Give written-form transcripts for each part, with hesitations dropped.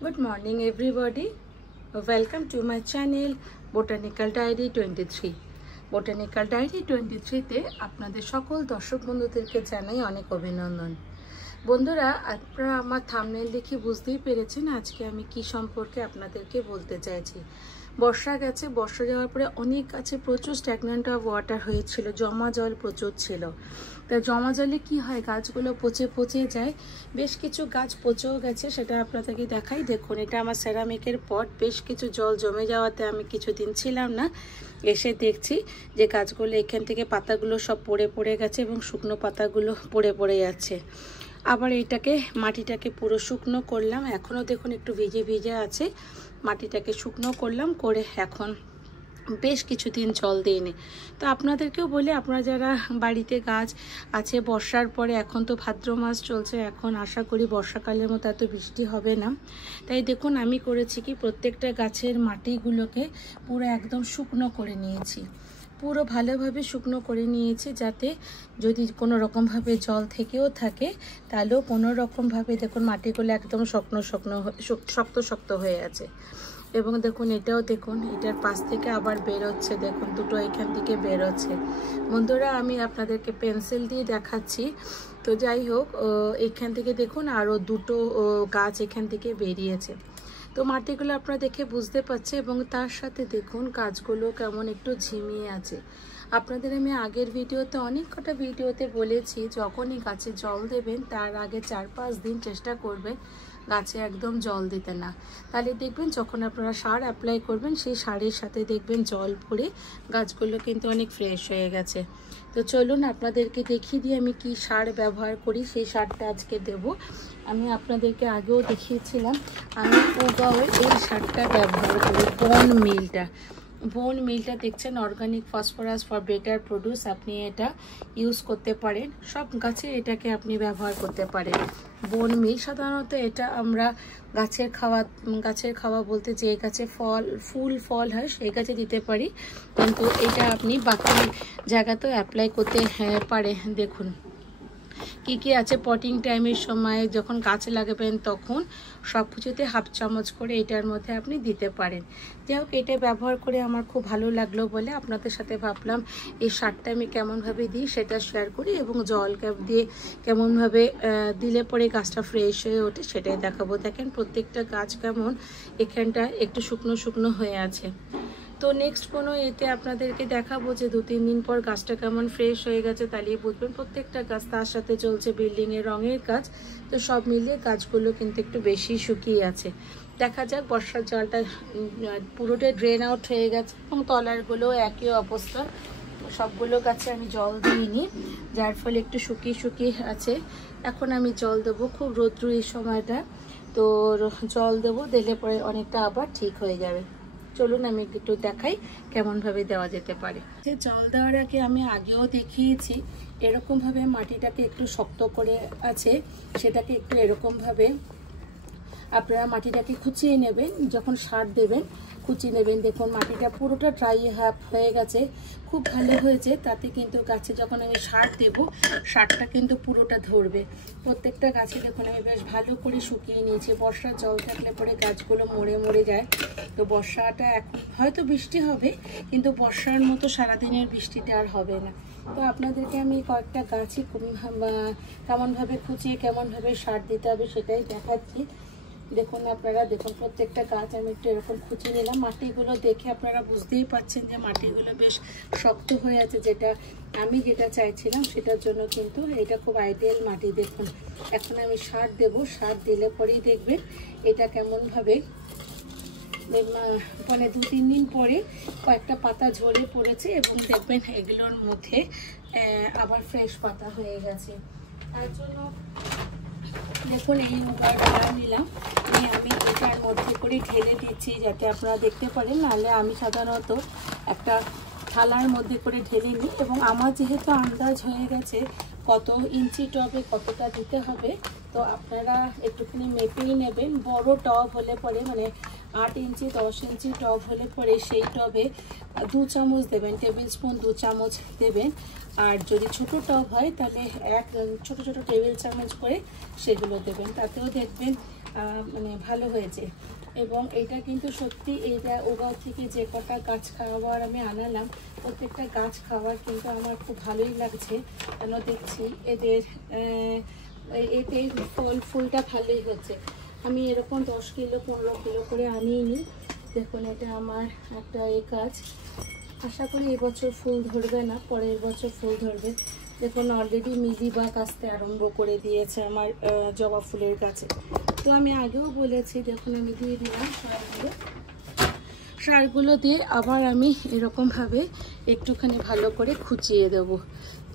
Good morning everybody. Welcome to my channel Botanical Diary 23. Botanical Diary 23 তে আপনাদের সকল দর্শক বন্ধুদেরকে জানাই অনেক অভিনন্দন। বন্ধুরা, আপনারা আমার থাম্বনেল দেখে বুঝতেই পেরেছেন আজকে আমি কি সম্পর্কে আপনাদেরকে বলতে চাইছি। বর্ষা গেছে, বর্ষা যাওয়ার পরে অনেক গাছে প্রচুর স্ট্যাগন্যান্ট অফ ওয়াটার হয়েছিল, জমা জল প্রচুর ছিল। তা জমা জলে কি হয়, গাছগুলো পচে যায়। বেশ কিছু গাছ পচেও গেছে, সেটা আপনাদেরকে দেখাই। দেখুন, এটা আমার সেরামিকের পট। বেশ কিছু জল জমে যাওয়াতে আমি কিছুদিন ছিলাম না, এসে দেখছি যে গাছগুলো এখান থেকে পাতাগুলো সব পড়ে গেছে এবং শুকনো পাতাগুলো পড়ে যাচ্ছে। আবার এটাকে মাটিটাকে পুরো শুকনো করলাম, এখনও দেখুন একটু ভিজে আছে। মাটিটাকে শুকনো করলাম, করে এখন বেশ কিছুদিন জল দিইনি। তো আপনাদেরকেও বলি, আপনারা যারা বাড়িতে গাছ আছে, বর্ষার পরে এখন তো ভাদ্র মাস চলছে, এখন আশা করি বর্ষাকালের মতো এত বৃষ্টি হবে না। তাই দেখুন আমি করেছি কি, প্রত্যেকটা গাছের মাটিগুলোকে পুরো একদম শুকনো করে নিয়েছি, পুরো ভালোভাবে শুকনো করে নিয়েছি, যাতে যদি কোনো রকমভাবে জল থেকেও থাকে তাহলেও কোনো রকমভাবে দেখুন মাটিগুলো একদম শক্ত হয়ে আছে। এবং দেখুন এটাও দেখুন, এটার পাশ থেকে আবার বেরোচ্ছে, দেখুন দুটো এখান থেকে বেরোচ্ছে। বন্ধুরা, আমি আপনাদেরকে পেন্সিল দিয়ে দেখাচ্ছি। তো যাই হোক, এখান থেকে দেখুন আরও দুটো গাছ এখান থেকে বেরিয়েছে। তো মাটিগুলো আপনারা দেখে বুঝতে পারছে, এবং তার সাথে দেখুন গাছগুলো কেমন একটু ঝিমিয়ে আছে। আপনাদের আমি আগের ভিডিওতে অনেক কটা ভিডিওতে বলেছি, যখনই গাছে জল দেবেন তার আগে 4-5 দিন চেষ্টা করবেন গাছে একদম জল দিতে না। তাহলে দেখবেন যখন আপনারা সার অ্যাপ্লাই করবেন, সেই সারের সাথে দেখবেন জল পড়ে গাছগুলো কিন্তু অনেক ফ্রেশ হয়ে গেছে। তো চলুন আপনাদেরকে দেখিয়ে দিই আমি কি সার ব্যবহার করি। সেই সারটা আজকে দেব। আমি আপনাদেরকে আগেও দেখিয়েছিলাম, আমি উগাওয়ের এই সারটা ব্যবহার করি, বোন মিলটা দেখছেন, organic phosphorus for better produce. আপনি এটা ইউজ করতে পারেন, সব গাছে এটাকে আপনি ব্যবহার করতে পারেন। বোন মিল সাধারণত এটা আমরা গাছের খাওয়া বলতে যে গাছে ফুল ফল হয় সেই গাছে দিতে পারি, কিন্তু এটা আপনি বাকি জায়গাতেও অ্যাপ্লাই করতে পারে। দেখুন কি আছে, পটিং টাইমের সময় যখন গাছ লাগাবেন তখন সব কিছুতে 1/2 চামচ করে এটার মধ্যে আপনি দিতে পারেন। যাই হোক, এটা ব্যবহার করে আমার খুব ভালো লাগলো বলে আপনাদের সাথে ভাবলাম এই সারটা আমি কেমনভাবে দিই সেটা শেয়ার করি, এবং জল দিয়ে কেমনভাবে দিলে পরে গাছটা ফ্রেশ হয়ে ওঠে সেটাই দেখাবো। দেখেন প্রত্যেকটা গাছ কেমন এখানটা একটু শুকনো হয়ে আছে। তো নেক্সট কোনো এতে আপনাদেরকে দেখাবো যে 2-3 দিন পর গাছটা কেমন ফ্রেশ হয়ে গেছে, তাহলেই বুঝবেন। প্রত্যেকটা গাছ, তার সাথে চলছে বিল্ডিংয়ের রঙের কাজ, তো সব মিলিয়ে গাছগুলো কিন্তু একটু বেশি শুকিয়ে আছে। দেখা যাক, বর্ষার জলটা পুরোটা ড্রেন আউট হয়ে গেছে এবং তলারগুলো একই অবস্থা। সবগুলো গাছে আমি জল দিইনি, যার ফলে একটু শুকিয়ে আছে। এখন আমি জল দেবো, খুব রৌদ্র এই সময়টা, তো জল দেবো, দিলে পরে অনেকটা আবার ঠিক হয়ে যাবে। চলুন আমি একটু দেখাই কেমনভাবে দেওয়া যেতে পারে। যে জল দেওয়ার আগে আমি আগেও দেখিয়েছি, এরকমভাবে মাটিটাকে একটু শক্ত করে আছে, সেটাকে একটু এরকমভাবে আপনারা মাটিটাকে খুঁচিয়ে নেবেন। যখন সার দেবেন খুঁচিয়ে নেবেন। দেখুন মাটিটা পুরোটা ড্রাই হয়ে গেছে, খুব ভালো হয়েছে। তাতে কিন্তু গাছে যখন আমি সার দেব, সারটা কিন্তু পুরোটা ধরবে। প্রত্যেকটা গাছে দেখুন আমি বেশ ভালো করে শুকিয়ে নিয়েছি। বর্ষার জল থাকলে পরে গাছগুলো মরে যায়। তো বর্ষাটা এখন হয়তো বৃষ্টি হবে, কিন্তু বর্ষার মতো সারাদিনের বৃষ্টিটা আর হবে না। তো আপনাদেরকে আমি কয়েকটা গাছই কেমনভাবে খুঁচিয়ে কেমনভাবে সার দিতে হবে সেটাই দেখাচ্ছি। দেখুন আপনারা দেখুন, প্রত্যেকটা গাছ আমি একটু এরকম খুঁচিয়ে নিলাম। মাটিগুলো দেখে আপনারা বুঝতেই পাচ্ছেন যে মাটিগুলো বেশ শক্ত হয়ে আছে, আমি যেটা চাইছিলাম সেটার জন্য কিন্তু এটা খুব আইডিয়াল মাটি। দেখুন এখন আমি সার দেব, সার দিলে পরেই দেখবেন এটা কেমনভাবে মানে 2-3 দিন পরে কয়েকটা পাতা ঝরে পড়েছে, এবং দেখবেন এগুলোর মধ্যে আবার ফ্রেশ পাতা হয়ে গেছে। তার জন্য দেখুন এই উগারটা নিলাম, আমি এটার মধ্যে করে ঢেলে দিচ্ছি যাতে আপনারা দেখতে পারেন। নাহলে আমি সাধারণত একটা থালার মধ্যে করে ঢেলে নিই, এবং আমার যেহেতু আন্দাজ হয়ে গেছে কত ইঞ্চি টবে কতটা দিতে হবে, তো আপনারা একটুখানি মেপেই নেবেন। বড় টব হলে পরে মানে 8 ইঞ্চি 10 ইঞ্চি টব হলে পরে সেই টবে 2 চামচ দেবেন, টেবিল স্পুন 2 চামচ দেবেন। আর যদি ছোট টব হয় তাহলে ছোট টেবিল চামচ করে সেগুলো দেবেন। তাতেও দেখবেন মানে ভালো হয়েছে। এবং এটা কিন্তু সত্যি এইটা ওগাঁও থেকে যে কটা গাছ খাওয়ার আমি আনালাম, প্রত্যেকটা গাছ খাওয়ার কিন্তু আমার খুব ভালোই লাগছে। কেন দেখছি এতে ফুলটা ভালোই হচ্ছে। আমি এরকম 10 কিলো 15 কিলো করে আনিয়ে নিই। দেখুন এটা আমার একটা গাছ, আশা করি এবছর ফুল ধরবে না, পরের বছর ফুল ধরবে। দেখুন অলরেডি মিলিবাগ আসতে আরম্ভ করে দিয়েছে আমার জবা ফুলের গাছে। তো আমি আগেও বলেছি, দেখুন আমি দিয়ে দিলাম সারগুলো দিয়ে আবার আমি এরকমভাবে একটুখানি ভালো করে খুঁচিয়ে দেবো।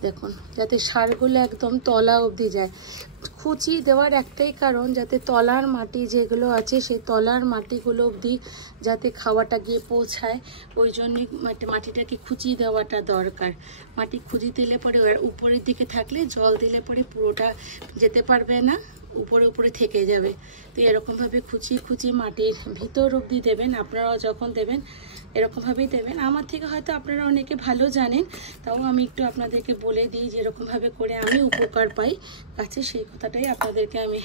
দেখুন যাতে সারগুলো একদম তলা অবধি যায়। খুঁচিয়ে দেওয়ার একটাই কারণ, যাতে তলার মাটি যেগুলো আছে সেই তলার মাটিগুলো অবধি যাতে খাওয়াটা গিয়ে পৌঁছায়, ওই জন্যই মাটিটাকে খুঁচিয়ে দেওয়াটা দরকার। মাটি খুঁচিয়ে দিলে পরে উপরের দিকে থাকলে জল দিলে পরে পুরোটা যেতে পারবে না, উপরে থেকে যাবে। তো এরকমভাবে খুঁচিয়ে মাটির ভিতর অবধি দেবেন। আপনারাও যখন দেবেন এরকমভাবেই দেবেন। আমার থেকে হয়তো আপনারা অনেকে ভালো জানেন, তাও আমি একটু আপনাদেরকে বলে দিই যে এরকমভাবে করে আমি উপকার পাই গাছে, সেই কথাটাই আপনাদেরকে আমি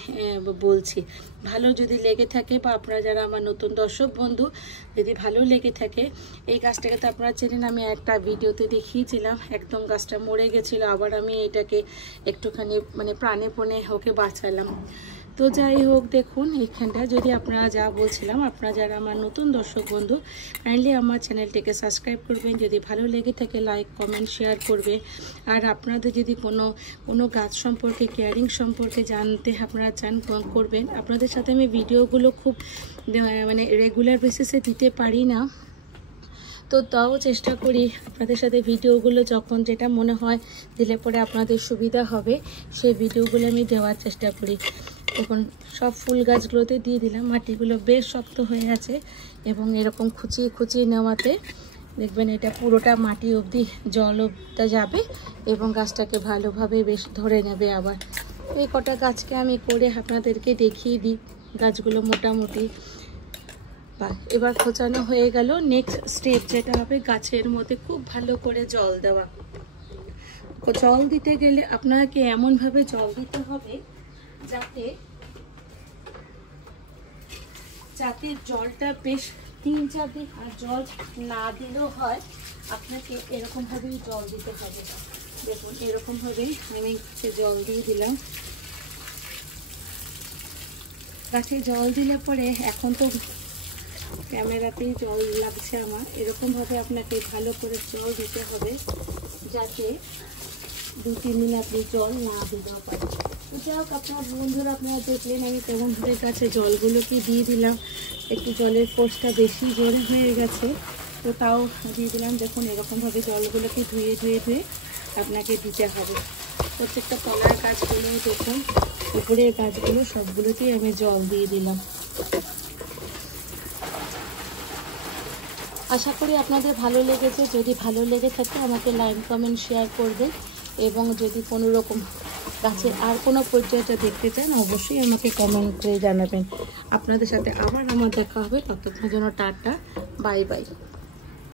বলছি। ভালো যদি লেগে থাকে, বা আপনারা যারা আমার নতুন দর্শক বন্ধু যদি ভালো লেগে থাকে, এই গাছটাকে তো আপনারা চেনেন, আমি একটা ভিডিওতে দেখিয়েছিলাম একদম গাছটা মরে গেছিলো, আবার আমি এটাকে একটুখানি মানে প্রাণে ওকে বাঁচালাম। তো যাই হোক, দেখুন এইখানটা যদি আপনারা যা বলছিলাম, আপনারা যারা আমার নতুন দর্শক বন্ধু কাইন্ডলি আমার চ্যানেলটিকে সাবস্ক্রাইব করবেন। যদি ভালো লেগে থাকে লাইক কমেন্ট শেয়ার করবে। আর আপনাদের যদি কোনো গাছ সম্পর্কে কেয়ারিং সম্পর্কে জানতে আপনারা চান করবেন। আপনাদের সাথে আমি ভিডিওগুলো খুব মানে রেগুলার বেসিসে দিতে পারি না, তো তাও চেষ্টা করি আপনাদের সাথে ভিডিওগুলো যখন যেটা মনে হয় দিলে পরে আপনাদের সুবিধা হবে, সেই ভিডিওগুলো আমি দেওয়ার চেষ্টা করি। এখন সব ফুল গাছগুলোতে দিয়ে দিলাম। মাটিগুলো বেশ শক্ত হয়ে আছে এবং এরকম খুঁচিয়ে নেওয়াতে দেখবেন এটা পুরোটা মাটি অবধি জলটা যাবে এবং গাছটাকে ভালোভাবে বেশ ধরে নেবে। আবার এই কটা গাছকে আমি করে আপনাদেরকে দেখিয়ে দিই গাছগুলো মোটামুটি। এবার খোঁচানো হয়ে গেল। নেক্সট স্টেপ যেটা হবে, গাছের মধ্যে খুব ভালো করে জল দেওয়া। জল দিতে গেলে আপনাকে এমনভাবে জল দিতে হবে যাতে জলটা বেশ 3-4 দিন, আর জল না দিলেও হয়, আপনাকে এরকমভাবেই জল দিতে হবে। দেখুন এরকমভাবেই আমি জল দিয়ে দিলাম। গাছে জল দিলে পরে, এখন তো ক্যামেরাতেই জল লাগছে আমার, এরকমভাবে আপনাকে ভালো করে জল দিতে হবে যাতে 2-3 দিন আপনি জল না দিতে পারেন। তো যাই হোক, আপনার বন্ধুরা আপনারা দেখলেন আমি কেমনভাবে গাছে জলগুলোকে দিয়ে দিলাম। একটু জলের ফোর্সটা বেশি জোরে হয়ে গেছে, তো তাও দিয়ে দিলাম। দেখুন এরকমভাবে জলগুলোকে ধুয়ে আপনাকে দিতে হবে। প্রত্যেকটা তলার গাছগুলো দেখুন, উপরের গাছগুলো সবগুলোতেই আমি জল দিয়ে দিলাম। আশা করি আপনাদের ভালো লেগেছে। যদি ভালো লেগে থাকে আমাকে লাইক কমেন্ট শেয়ার করবেন, এবং যদি কোনো রকম গাছের আর কোনো পর্যায়টা দেখতে চান অবশ্যই আমাকে কমেন্ট করে জানাবেন। আপনাদের সাথে আবার আমার দেখা হবে, ততক্ষণের জন্য টাটা, বাই বাই।